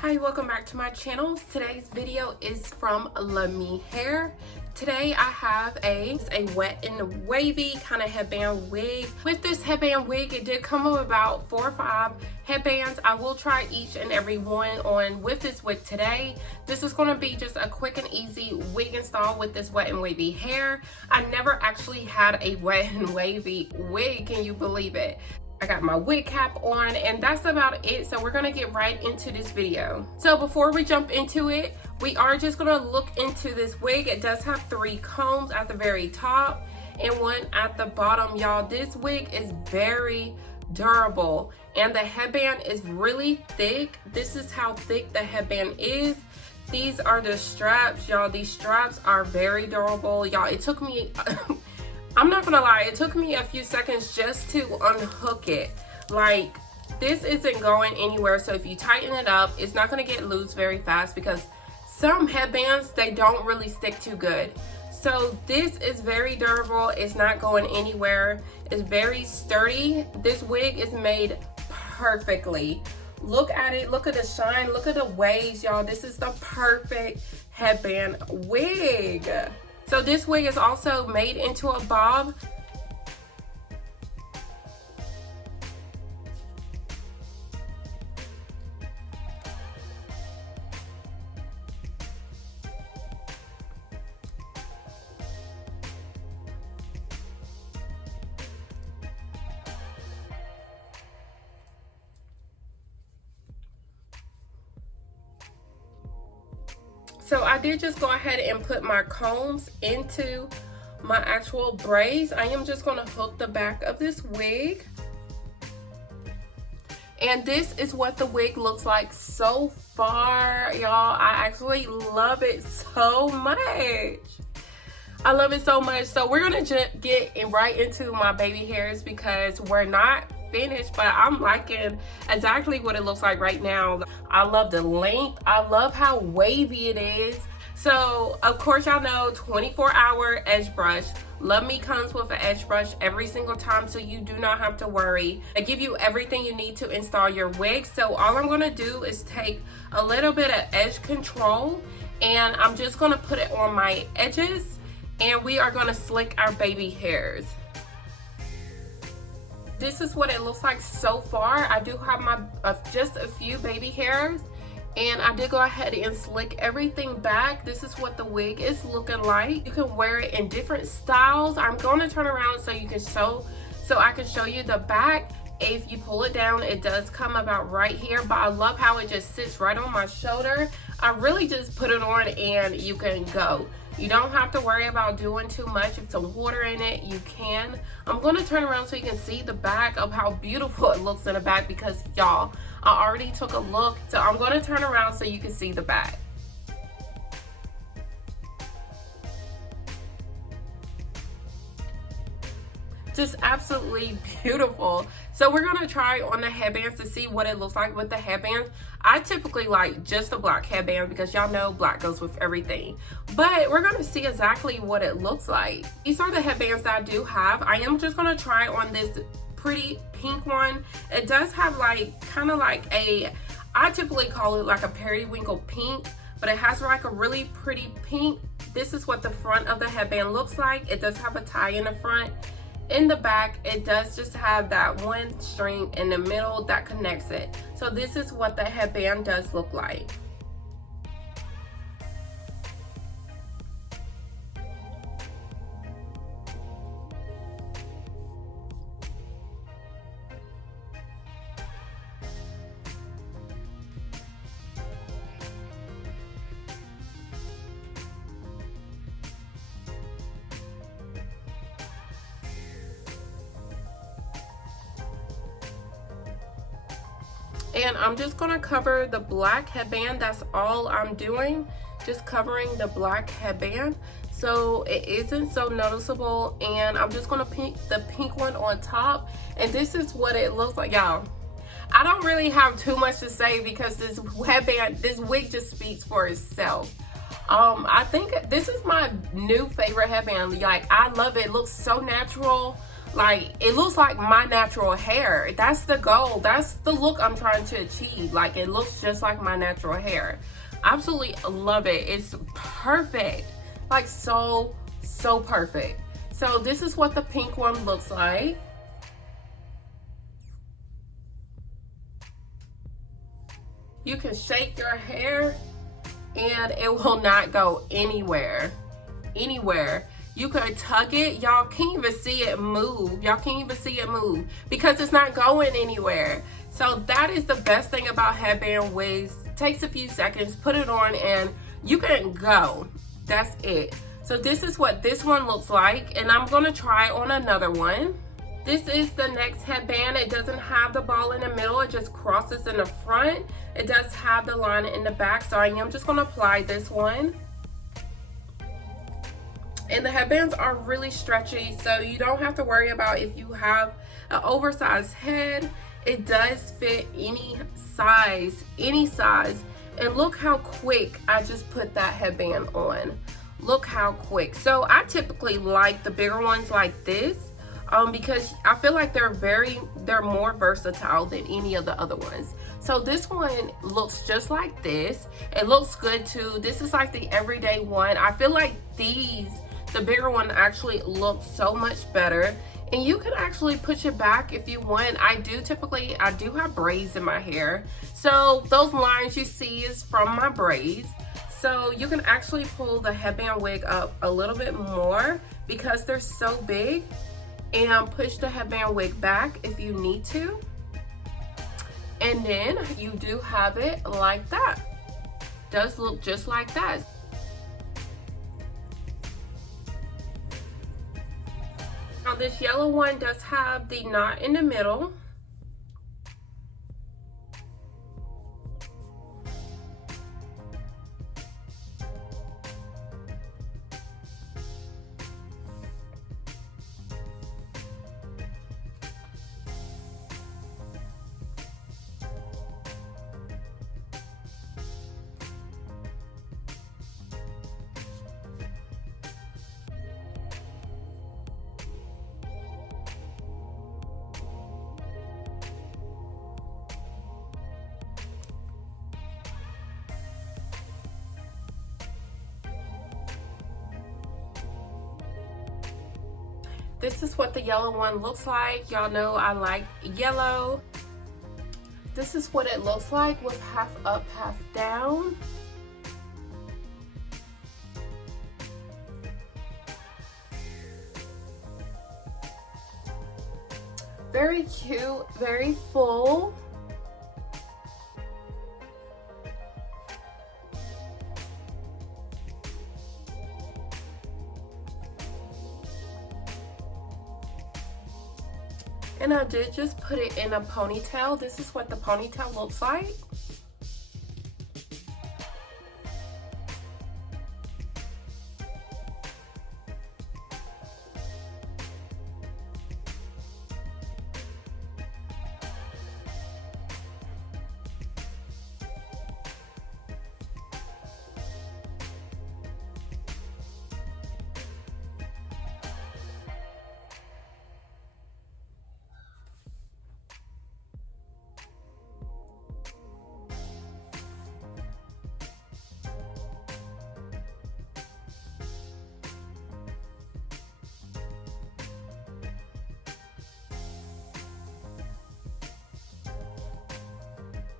Hi, welcome back to my channel. Today's video is from Luvme Hair. Today I have a wet and wavy kind of headband wig. With this headband wig, it did come with about 4 or 5 headbands. I will try each and every one on with this wig today. This is going to be just a quick and easy wig install with this wet and wavy hair. I never actually had a wet and wavy wig, can you believe it? I got my wig cap on and that's about it. So we're gonna get right into this video. So before we jump into it, we are just gonna look into this wig. It does have 3 combs at the very top and 1 at the bottom, y'all. This wig is very durable and the headband is really thick. This is how thick the headband is. These are the straps, y'all. These straps are very durable, y'all. It took me I'm not gonna lie, it took me a few seconds just to unhook it. Like, this isn't going anywhere, so if you tighten it up, it's not gonna get loose very fast because some headbands, they don't really stick too good. So this is very durable, it's not going anywhere. It's very sturdy. This wig is made perfectly. Look at it, look at the shine, look at the waves, y'all. This is the perfect headband wig. So this wig is also made into a bob. So I did just go ahead and put my combs into my actual braids. I am just gonna hook the back of this wig. And this is what the wig looks like so far, y'all. I actually love it so much. I love it so much. So we're gonna get right into my baby hairs because we're not finished, but I'm liking exactly what it looks like right now. I love the length. I love how wavy it is. So of course y'all know 24-hour edge brush. Luvme comes with an edge brush every single time, so you do not have to worry. I give you everything you need to install your wig. So all I'm gonna do is take a little bit of edge control and I'm just gonna put it on my edges and we are gonna slick our baby hairs. This is what it looks like so far. I do have my just a few baby hairs and I did go ahead and slick everything back. This is what the wig is looking like. You can wear it in different styles. I'm going to turn around so I can show you the back. If you pull it down, it does come about right here, but I love how it just sits right on my shoulder. I really just put it on and you can go. You don't have to worry about doing too much. If some water in it, you can. I'm going to turn around so you can see the back of how beautiful it looks in the back because y'all, I already took a look. So I'm going to turn around so you can see the back. Just absolutely beautiful. So we're gonna try on the headbands to see what it looks like with the headbands. I typically like just a black headband because y'all know black goes with everything. But we're gonna see exactly what it looks like. These are the headbands that I do have. I am just gonna try on this pretty pink one. It does have like kind of like I typically call it like a periwinkle pink, but it has like a really pretty pink. This is what the front of the headband looks like. It does have a tie in the front. In the back, it does just have that one string in the middle that connects it. So this is what the headband does look like. And I'm just gonna cover the black headband. That's all I'm doing, just covering the black headband so it isn't so noticeable. And I'm just gonna pick the pink one on top, and this is what it looks like, y'all. I don't really have too much to say because this headband, this wig just speaks for itself. I think this is my new favorite headband. Like, I love it. It looks so natural. Like, it looks like my natural hair. That's the goal. That's the look I'm trying to achieve. Like, it looks just like my natural hair. Absolutely love it. It's perfect. Like, so perfect. So this is what the pink one looks like. You can shake your hair and it will not go anywhere. You could tug it, y'all can't even see it move. Y'all can't even see it move because it's not going anywhere. So that is the best thing about headband wigs. Takes a few seconds, put it on, and you can go. That's it. So this is what this one looks like, and I'm gonna try on another one. This is the next headband. It doesn't have the ball in the middle, it just crosses in the front. It does have the line in the back, so I am just gonna apply this one. And the headbands are really stretchy, so you don't have to worry about if you have an oversized head. It does fit any size, And look how quick I just put that headband on. Look how quick. So I typically like the bigger ones like this because I feel like they're more versatile than any of the other ones. So this one looks just like this. It looks good too. This is like the everyday one. I feel like the bigger one actually looks so much better, and you can actually push it back if you want. I do have braids in my hair, so those lines you see is from my braids. So you can actually pull the headband wig up a little bit more because they're so big, and push the headband wig back if you need to, and then you do have it like that. Does look just like that. Now this yellow one does have the knot in the middle. This is what the yellow one looks like. Y'all know I like yellow. This is what it looks like with half up, half down. Very cute, very full. And I did just put it in a ponytail. This is what the ponytail looks like.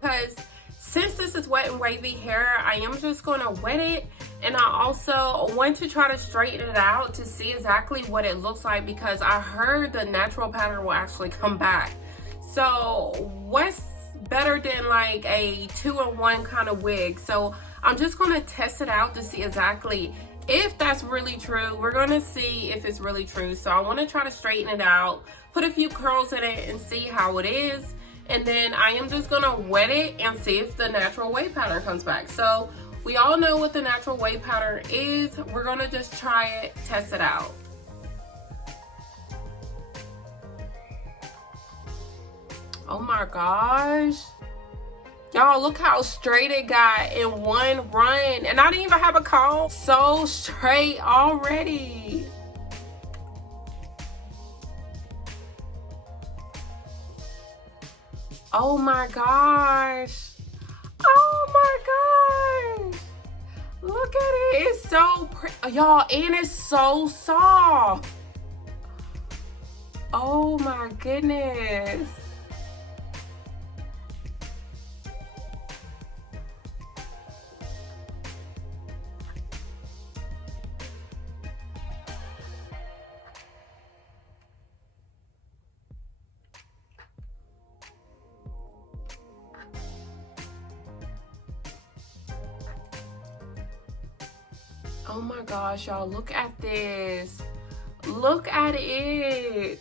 Because since this is wet and wavy hair, I am just going to wet it, and I also want to try to straighten it out to see exactly what it looks like, because I heard the natural pattern will actually come back. So what's better than like a 2-in-1 kind of wig? So I'm just going to test it out to see exactly if that's really true. We're going to see if it's really true. So I want to try to straighten it out, put a few curls in it, and see how it is. And then I am just gonna wet it and see if the natural wave pattern comes back. So we all know what the natural wave pattern is. We're gonna just try it, test it out. Oh my gosh. Y'all, look how straight it got in one run. And I didn't even have a comb. So straight already. Oh my gosh. Oh my gosh. Look at it. It's so pretty. Y'all, and it's so soft. Oh my goodness. Oh my gosh, y'all, look at this. Look at it.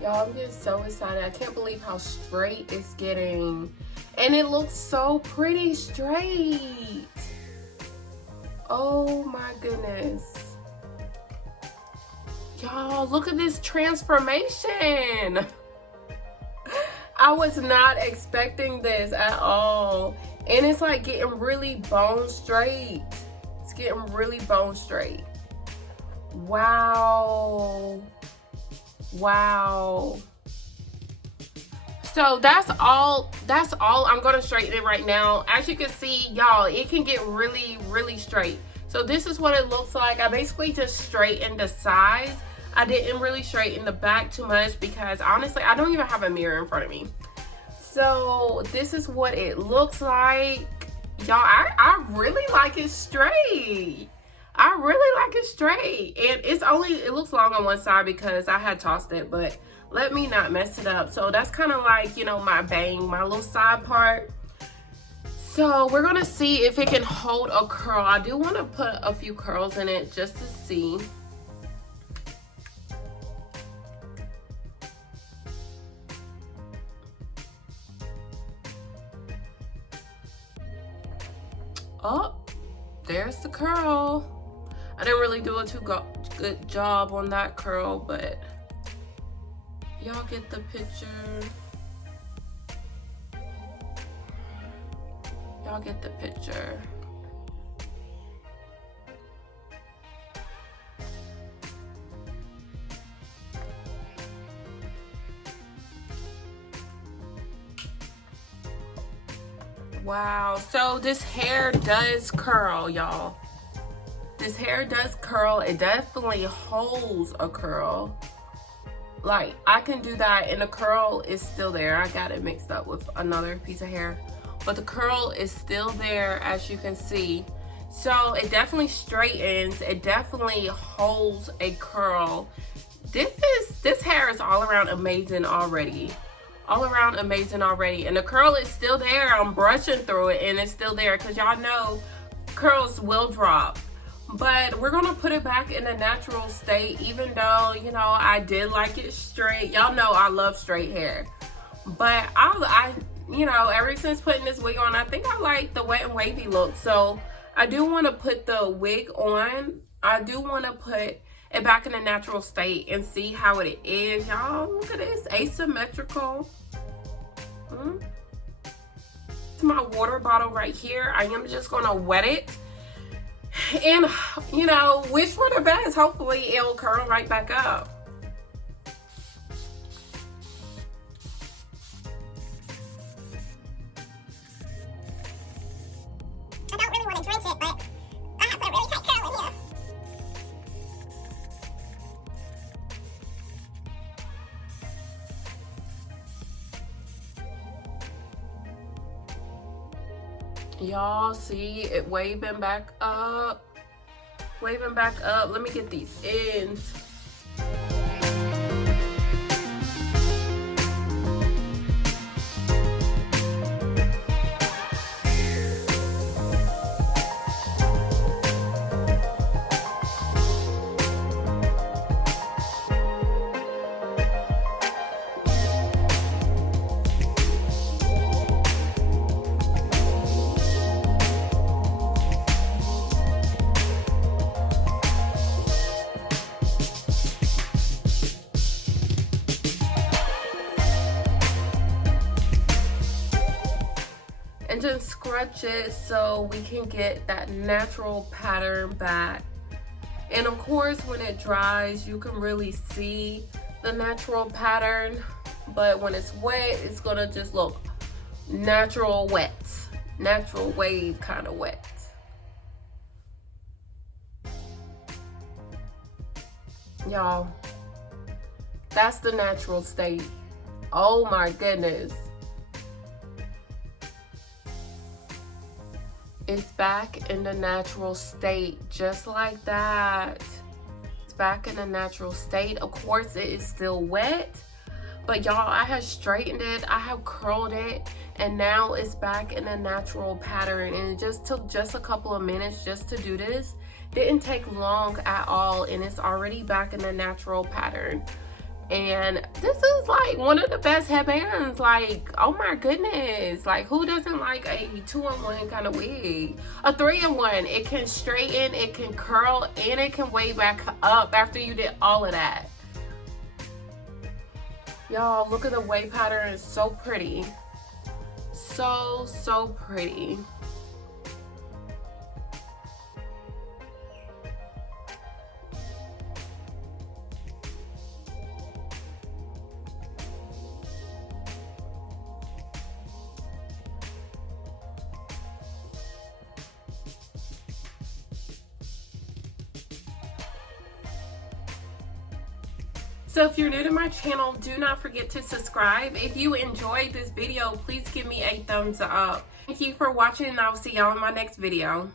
Y'all, I'm getting so excited. I can't believe how straight it's getting. And it looks so pretty straight. Oh my goodness. Y'all, look at this transformation. I was not expecting this at all. And it's like getting really bone straight. It's getting really bone straight. Wow. Wow. So that's all I'm gonna straighten it right now. As you can see, y'all, it can get really straight. So this is what it looks like. I basically just straightened the sides. I didn't really straighten the back too much because honestly I don't even have a mirror in front of me. So this is what it looks like. Y'all, I really like it straight. I really like it straight, and it looks long on one side because I had tossed it, but let me not mess it up. So that's kind of like, you know, my little side part. So we're gonna see if it can hold a curl. I do want to put a few curls in it just to see. Oh, there's the curl. I didn't really do a too good job on that curl, but y'all get the picture. Y'all get the picture. Wow, so this hair does curl, y'all. This hair does curl. It definitely holds a curl. Like, I can do that and the curl is still there. I got it mixed up with another piece of hair, but the curl is still there, as you can see. So it definitely straightens. It definitely holds a curl. This hair is all around amazing already. All around amazing already. And the curl is still there. I'm brushing through it and it's still there because y'all know curls will drop. But we're gonna put it back in a natural state, even though, you know, I did like it straight. Y'all know I love straight hair. But I you know, ever since putting this wig on, I think I like the wet and wavy look. So I do want to put the wig on. I do want to put it back in a natural state and see how it is. Y'all, look at this, asymmetrical. It's my water bottle right here. I am just gonna wet it. And, you know, wish for the best. Hopefully it'll curl right back up. I don't really want to drench it, but I have a really tight curl in here. Y'all see it waving back up. Waving back up. Let me get these ends. and just scrunch it so we can get that natural pattern back. And of course, when it dries, you can really see the natural pattern, but when it's wet, it's gonna just look natural wet, natural wave kind of wet. Y'all, that's the natural state. Oh my goodness. It's back in the natural state, just like that. It's back in the natural state. Of course, it is still wet, but y'all, I have straightened it, I have curled it, and now it's back in the natural pattern. And it just took just a couple of minutes just to do this. Didn't take long at all, and it's already back in the natural pattern. And this is like one of the best headbands. Like, oh my goodness, like who doesn't like a 2-in-1 kind of wig? A 3-in-1. It can straighten, it can curl, and it can wave back up after you did all of that. Y'all, look at the wave pattern. It's so pretty, so pretty. So if you're new to my channel, do not forget to subscribe. If you enjoyed this video, please give me a thumbs up. Thank you for watching, and I'll see y'all in my next video.